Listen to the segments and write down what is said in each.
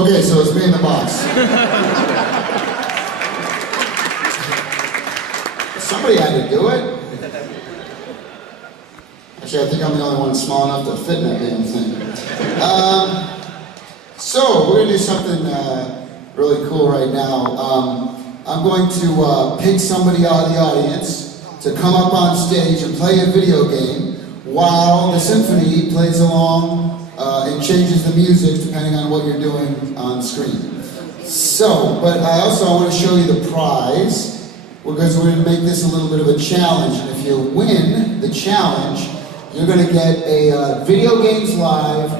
Okay, so it's me and the box. Somebody had to do it. Actually, I think I'm the only one small enough to fit in that damn thing. So, we're gonna do something really cool right now. I'm going to pick somebody out of the audience to come up on stage and play a video game while the symphony plays along and changes the music depending on what you're doing on screen. So, but I want to show you the prize because we're going to make this a little bit of a challenge. And if you win the challenge, you're going to get a Video Games Live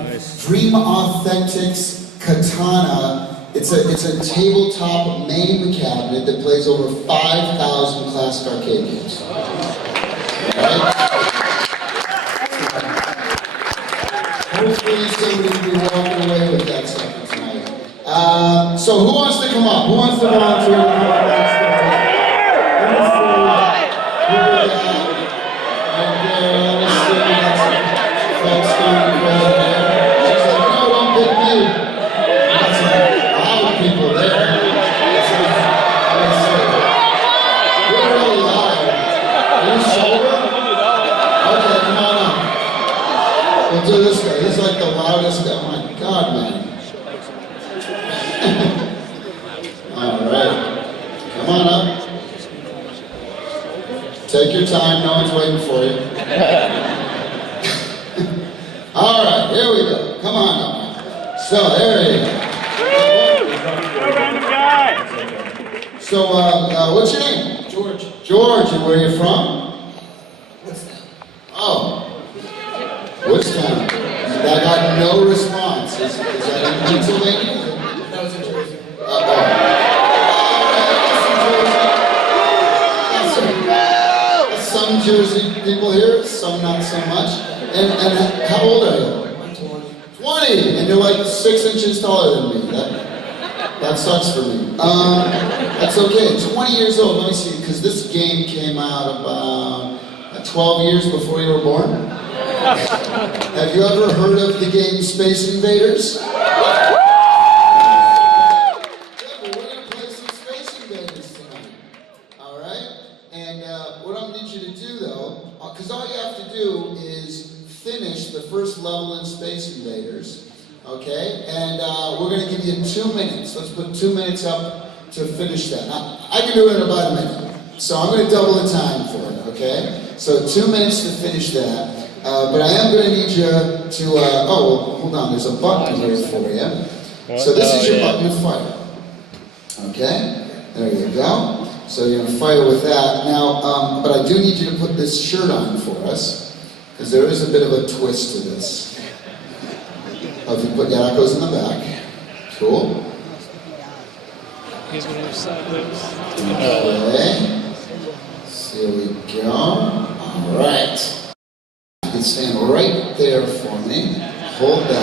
Dream Authentics Katana. It's a tabletop main cabinet that plays over 5,000 classic arcade games. Right? Hopefully somebody will be walking away with that stuff tonight. So who wants to come up? Who wants to volunteer to come up on stage? We'll do this guy. He's like the loudest guy. Oh my God, man. All right. Come on up. Take your time. No one's waiting for you. All right. Here we go. Come on up. So, there you go. Random guy. So, what's your name? George. George. And where are you from? What's that? Oh. Woodstown. I got no response. Is that in Pennsylvania? That was in Jersey. Some Jersey people here, some not so much. And how old are you? I'm 20. 20! And you're like 6 inches taller than me. That sucks for me. That's okay. 20 years old. Let me see, because this game came out about 12 years before you were born. Have you ever heard of the game Space Invaders? Yeah, but we're going to play some Space Invaders tonight. Alright? And what I need you to do though, because all you have to do is finish the first level in Space Invaders. Okay? And we're going to give you 2 minutes. Let's put 2 minutes up to finish that. Now, I can do it in about a minute. So I'm going to double the time for it. Okay? So 2 minutes to finish that. But I am going to need you to, hold on, there's a button here for you. So this is your button to fire. Okay? There you go. So you're going to fire with that. Now, but I do need you to put this shirt on for us, because there is a bit of a twist to this. If you put, that goes in the back. Cool. Okay. So here we go. All right. You can stand right there for me. Hold that.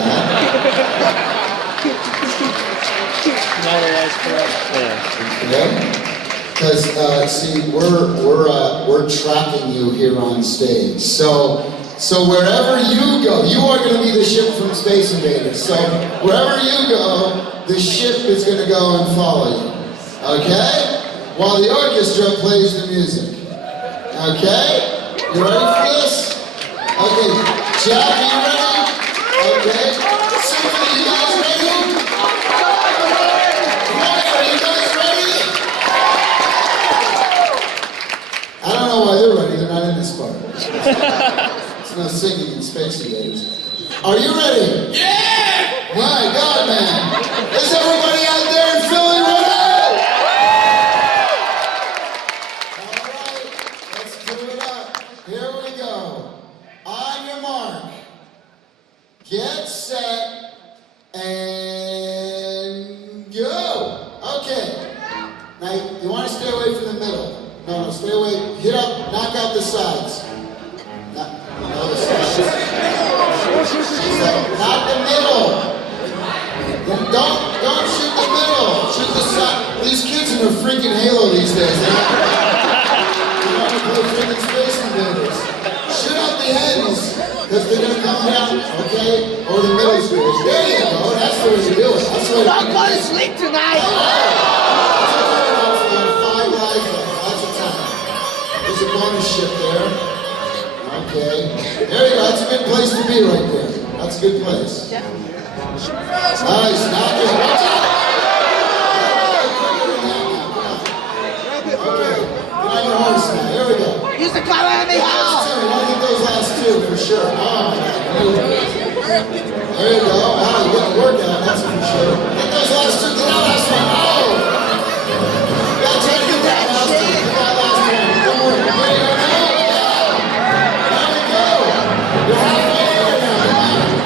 Okay? Because see, we're tracking you here on stage. So wherever you go, you are going to be the ship from Space Invaders. So wherever you go, the ship is going to go and follow you. Okay? While the orchestra plays the music. Okay? You ready for this? Okay, Jack, are you ready? Okay. Symphony, you guys ready? Right, are you guys ready? I don't know why they're ready, they're not in this part. There's no singing in Space Invaders. Are you ready? Yeah! My God, man. Is everybody out there in Philly ready? Alright, let's do it up. Here we go. On your mark, get set, and go. Okay. Now, you want to stay away from the middle. No, stay away. Hit up, knock out the sides. No, the sides. Not the middle. Don't shoot the middle. Shoot the side. These kids in a freaking Halo these days. They want to play freaking Space Invaders. Shoot out the ends, because they're going to come down, okay, over the middle stage. There you go, that's the the way to do it. That's the way to do it. Don't go to sleep tonight. Five life left. That's a time. There's a bonus ship there. Okay. There you go. That's a good place to be right there. That's a good place. Nice. Now good. Watch out. Okay. Get on your horse now. Here we go. Use the calamity hall. I think those last two for sure. Oh my God. There you go. Wow, you got the workout, that's for sure. Get those last two. Get that last one. Oh! You gotta try to get that last one. Get that last one. Don't worry. There you go. There we go. You're halfway there now. Come on.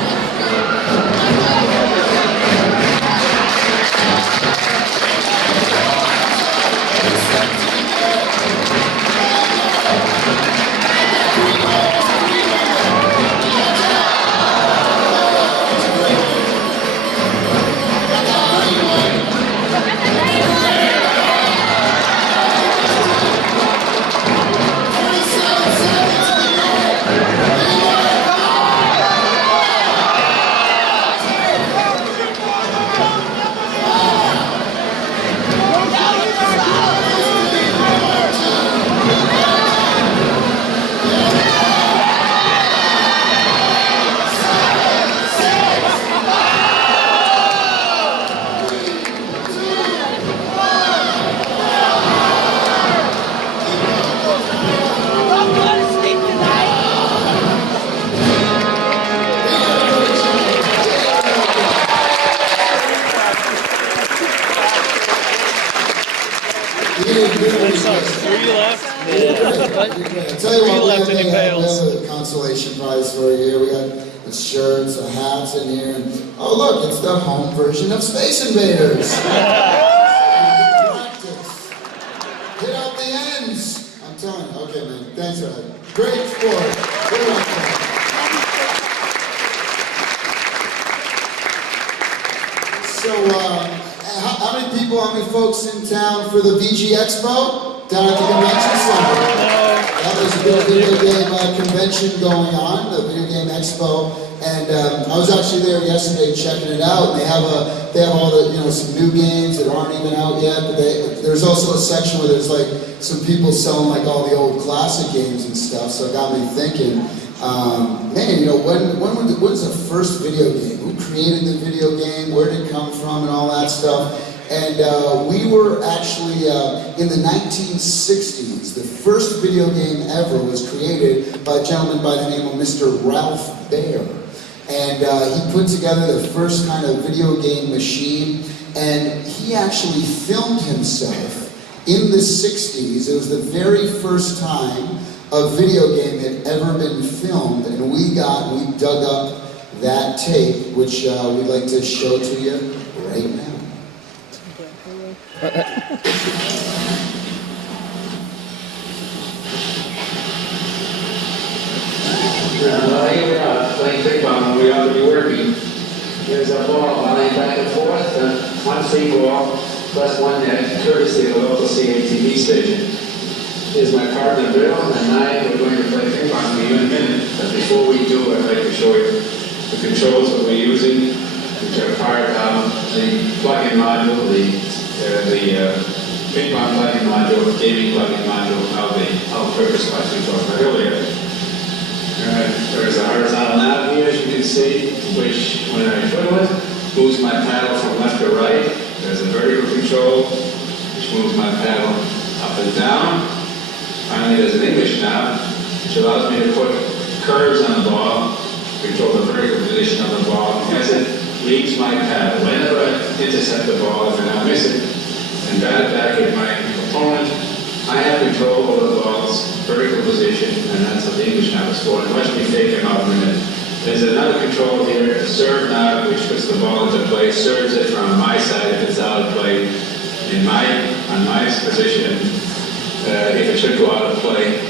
I'll tell you what, we have a consolation prize for you here. We got the shirts, the hats in here. And, oh, look, it's the home version of Space Invaders. Practice. Hit out the ends. I'm telling you. Okay, man. Thanks for that. Great sport. Good luck, man. So, how many people, how many folks in town for the VG Expo? Down at the convention center. That was a big video game convention going on, the Video Game Expo, and I was actually there yesterday checking it out. And they have all the some new games that aren't even out yet. But there's also a section where there's like some people selling like all the old classic games and stuff. So it got me thinking, man, when's the first video game? Who created the video game? Where did it come from? And all that stuff. And we were actually in the 1960s. The first video game ever was created by a gentleman by the name of Mr. Ralph Baer. And he put together the first kind of video game machine. And he actually filmed himself in the 60s. It was the very first time a video game had ever been filmed. And we dug up that tape, which we'd like to show to you right now. Here we are, playing ping pong, we ought to be working. There's a ball lying back and forth, one free ball, plus one net, courtesy of the local CATV station. Here's my partner Bill, and I are going to play ping pong with you in a minute. But before we do, I'd like to show you the controls that we're using, which are part of the plug-in module, the ping pong plug-in module, gaming plug-in module of the all-purpose clutch we talked about earlier. There's a horizontal knob here, as you can see, which, when I twiddle it, moves my paddle from left to right. There's a vertical control, which moves my paddle up and down. Finally, there's an English knob, which allows me to put curves on the ball, control the vertical position of the ball as it leaves my paddle. Whenever I intercept the ball, if I now miss it, and bat it back at my opponent, I have control over the ball's vertical position, and that's what the English knob is for. And watch me take him out in a minute. There's another control here, a serve knob, which puts the ball into play, serves it from my side if it's out of play, on my position, if it should go out of play.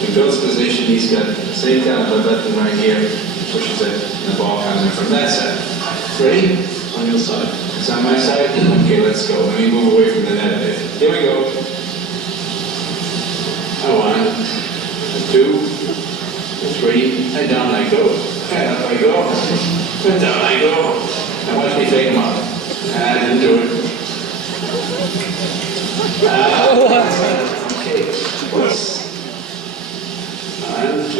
In Bill's position, he's got the same kind of button right here, he pushes it, and the ball comes in from that side. Ready? On your side. It's on my side? Okay, let's go. Let me move away from the net a bit. Here we go. One, two, three, and down I go. And up I go. And down I go. And watch me take him out. Okay. Whoops. 1, 2.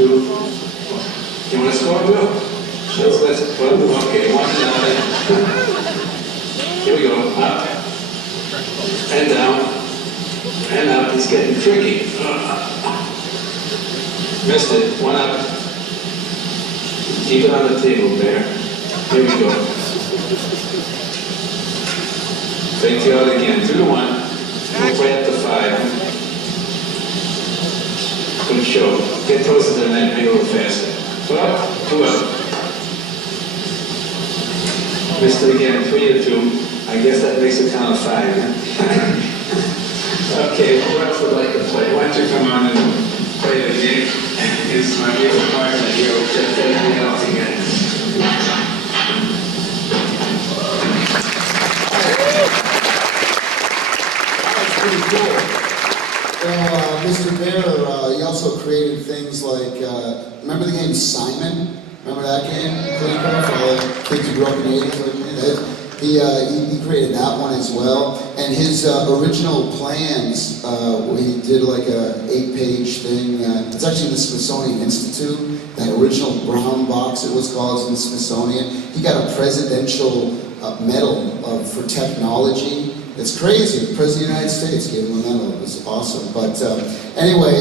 You want to score, Bill? Let's put them. Okay, 1 down. Here we go. Up. And down. And up. It's getting tricky. Missed it. 1 up. Keep it on the table there. Here we go. Fake tail again. 2 to 1. Move way up to 5. Good show. Get closer to the net, maybe a little faster. 2 up. 2 up. Missed it again. 3 to 2. I guess that makes it count of 5. Okay, who else would like to play? Why don't you come on and play the game? It's my favorite part of the year. Just everything else again. That's pretty cool. Well, Mr. Bear, he also created things like, remember the game Simon? Remember that game? For all the kids who grew up in the 80s. He created that one as well. And his original plans, he did like a 8-page thing. It's actually in the Smithsonian Institute. That original brown box, it was called, in the Smithsonian. He got a presidential medal for technology. It's crazy. The President of the United States gave him a medal. It was awesome. But anyway,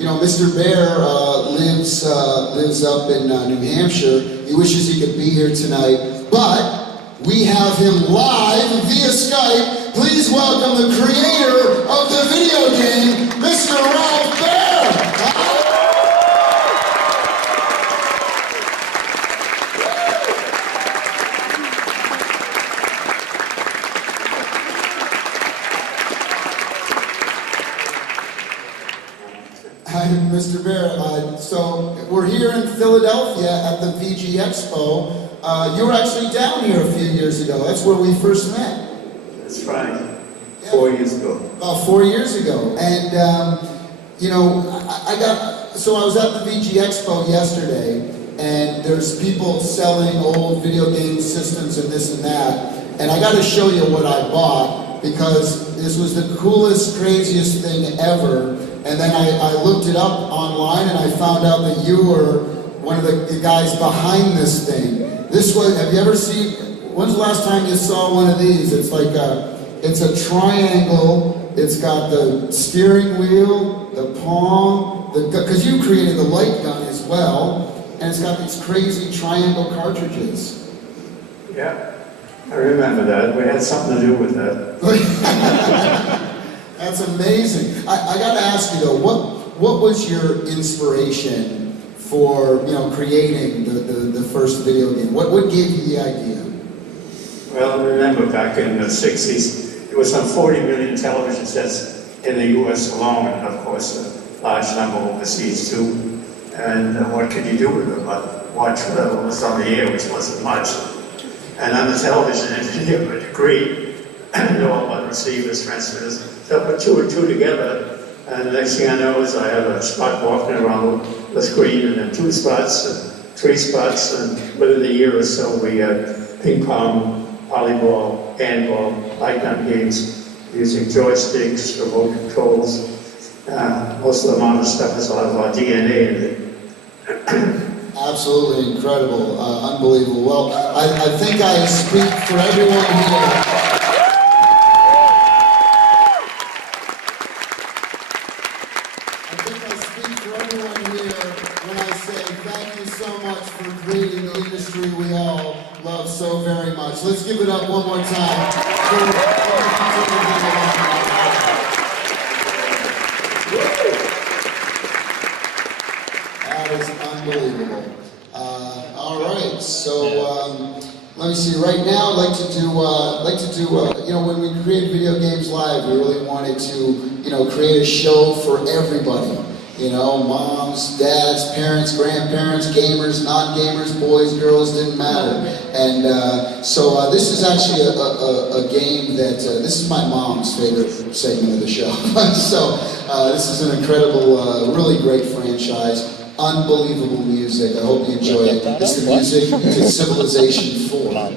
you know, Mr. Bear lives up in New Hampshire. He wishes he could be here tonight, but we have him live via Skype. Please welcome the creator of the video game, Mr. Ralph Bear. Hi, Mr. Bear. So we're here in Philadelphia at the VG Expo. You were actually down here a few years ago. That's where we first met. That's right. 4 years ago. About 4 years ago. And, you know, I was at the VG Expo yesterday, and there's people selling old video game systems and this and that. And I got to show you what I bought, because this was the coolest, craziest thing ever. And then I looked it up online, and I found out that you were one of the guys behind this thing. This was, have you ever seen, when's the last time you saw one of these? It's like it's a triangle, it's got the steering wheel, the palm, because you created the light gun as well, and it's got these crazy triangle cartridges. Yeah, I remember that. We had something to do with that. That's amazing. I got to ask you though, what was your inspiration for, you know, creating the first video game? What gave you the idea? Well, remember back in the 60s, there was some 40 million television sets in the US alone, and of course a large number overseas too. And what could you do with them? But watch whatever was on the air, which wasn't much. And I'm a television engineer by degree, know all about receivers, transmitters. So I put 2 and 2 together, and the next thing I know is I have a spot walking around the screen, and then 2 spots, and 3 spots, and within a year or so we had ping pong, volleyball, handball, light gun games, using joysticks, remote controls. Most of the modern stuff has a lot of our DNA in it. Absolutely incredible, unbelievable. Well, I think I speak for everyone here. Creating the industry we all love so very much. Let's give it up one more time. That is unbelievable. All right, so let me see. Right now, I'd like to do. You know, when we create video games live, we really wanted to, you know, create a show for everybody. You know, moms, dads, parents, grandparents, gamers, non-gamers, boys, girls, didn't matter. And so this is actually a game that, this is my mom's favorite segment of the show. So this is an incredible, really great franchise, unbelievable music. I hope you enjoy it. It's the music to Civilization 4.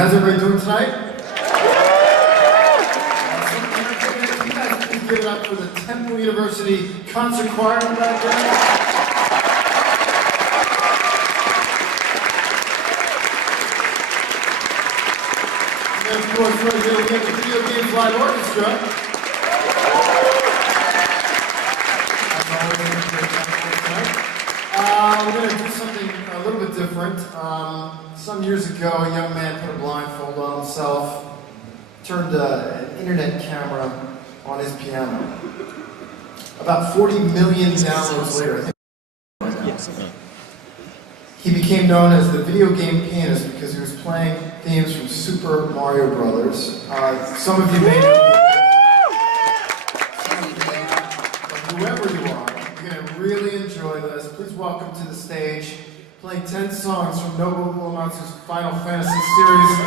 How's everybody doing tonight? Can you guys please give it up for the Temple University Concert Choir in the back there? And of course, right here we have the Video Games Live Orchestra. We're going to do something a little bit different. Some years ago, a young man put a blindfold on himself, turned an internet camera on his piano. About 40 million downloads later, I think, he became known as the video game pianist because he was playing themes from Super Mario Brothers. Some of you may know, but whoever you are, you're going to really enjoy this. Please welcome to the stage, playing 10 songs from Nobuo Uematsu's Final Fantasy series.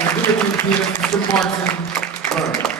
The video game pianist, Mr. Martin Leung.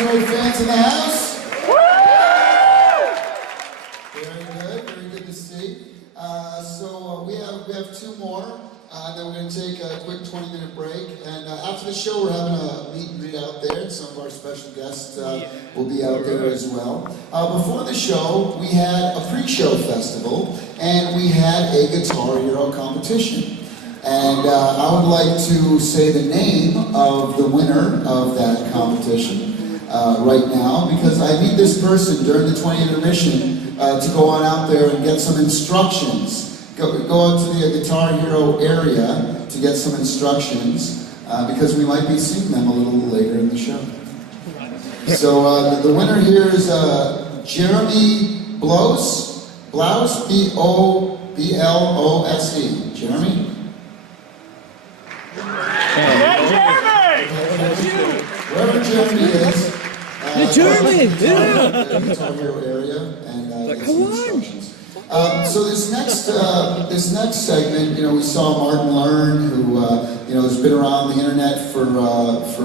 Detroit fans in the house? Very good to see. So we have two more, then we're going to take a quick 20-minute break. And after the show, we're having a meet and greet out there. And some of our special guests will be out there as well. Before the show, we had a pre-show festival, and we had a Guitar Hero competition. And I would like to say the name of the winner of that competition right now, because I need this person during the 20th intermission to go on out there and get some instructions. Go out to the Guitar Hero area to get some instructions, because we might be seeing them a little later in the show. So the winner here is Jeremy Blouse, B-O-B-L-O-S-E. Jeremy? Wherever Jeremy is, Jeremy! the Guitar Hero area, and get some instructions. So this next segment, we saw Martin Leung, who has been around the internet for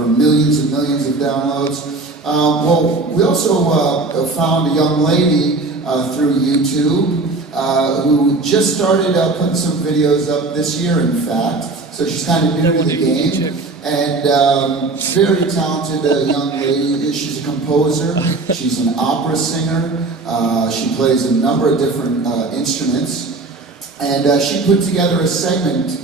millions and millions of downloads. Well, we also found a young lady through YouTube who just started putting some videos up this year, in fact. So she's kind of new to the game, and very talented young lady. She's a composer, she's an opera singer, she plays a number of different instruments, and she put together a segment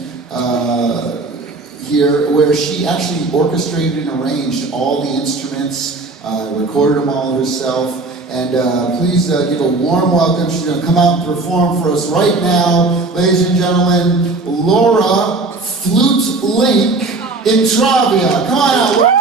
here where she actually orchestrated and arranged all the instruments, recorded them all herself. And please give a warm welcome. She's going to come out and perform for us right now. Ladies and gentlemen, Laura Flute Leung Intravia. Come on out, Laura.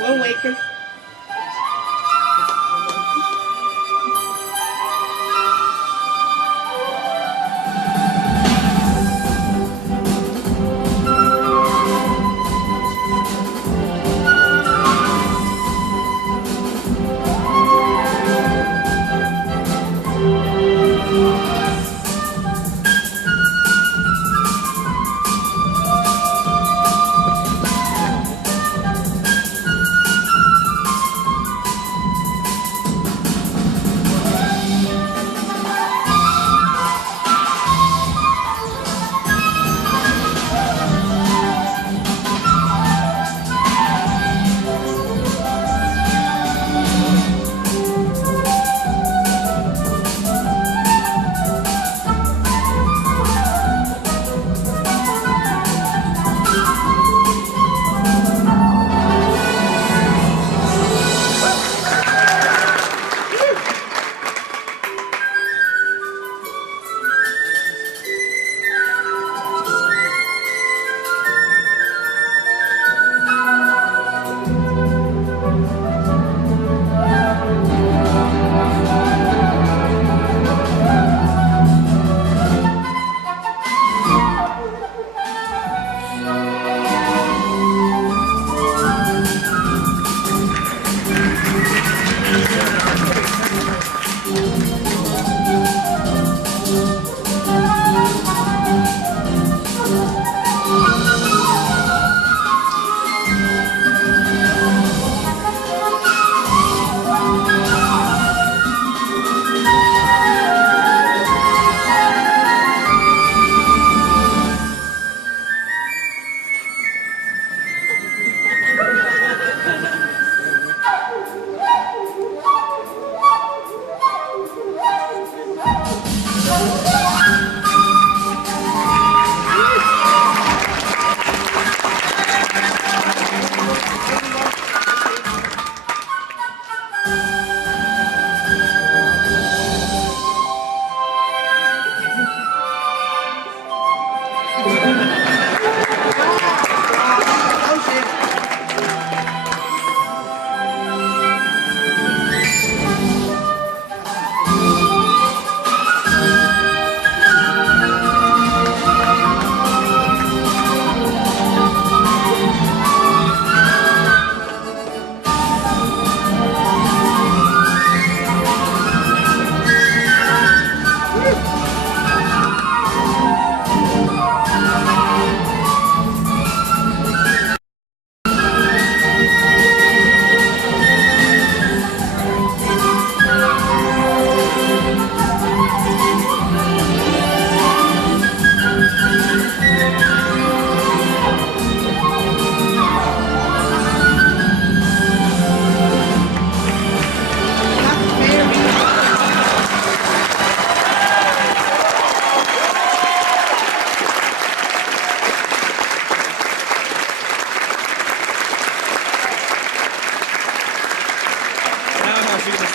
One waker.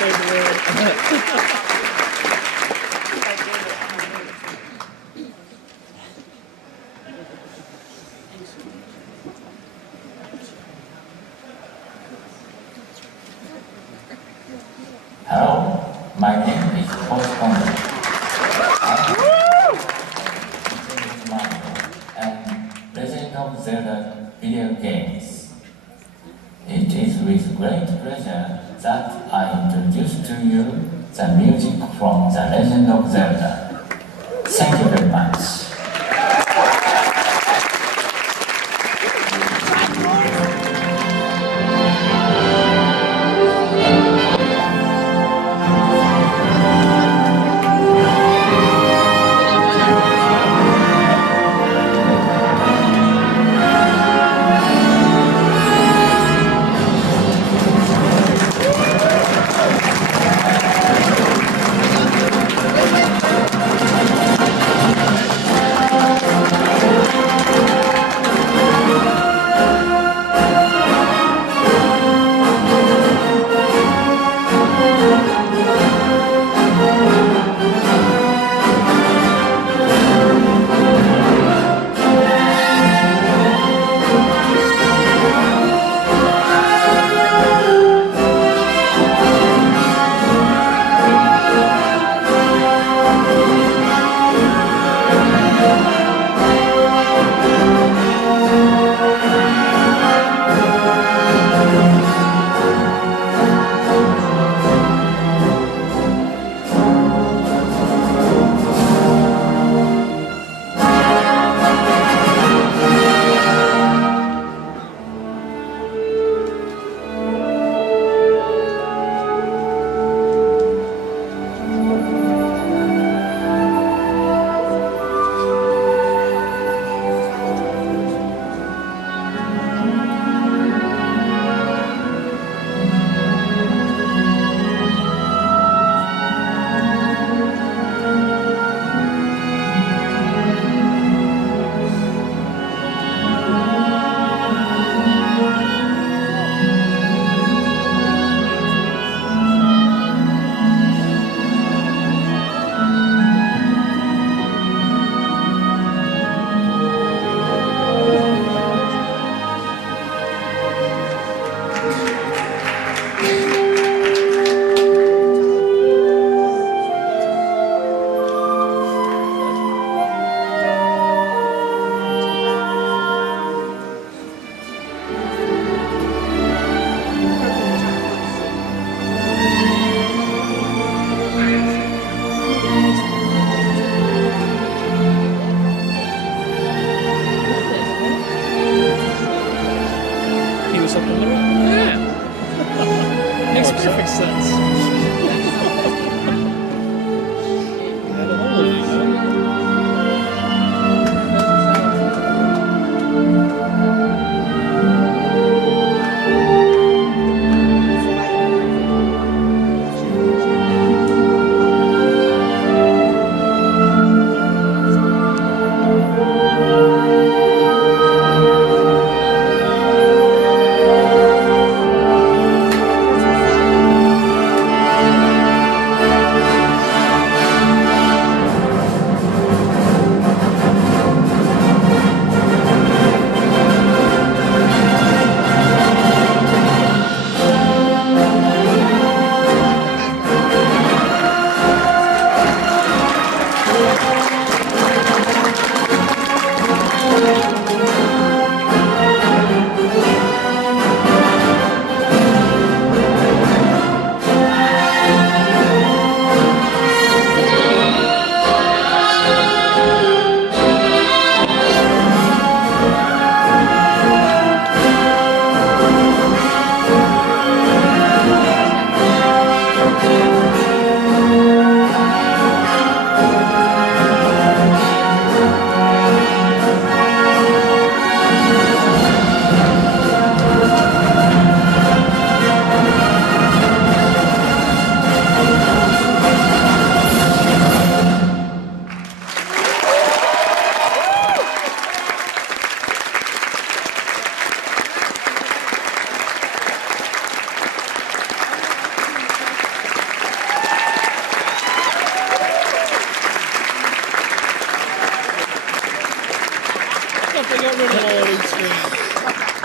Hello, my name is Postponer. And Legend of Zelda video games. It is with great pleasure that I introduce to you the music from The Legend of Zelda. Thank you very much. tagal mo na loading screen.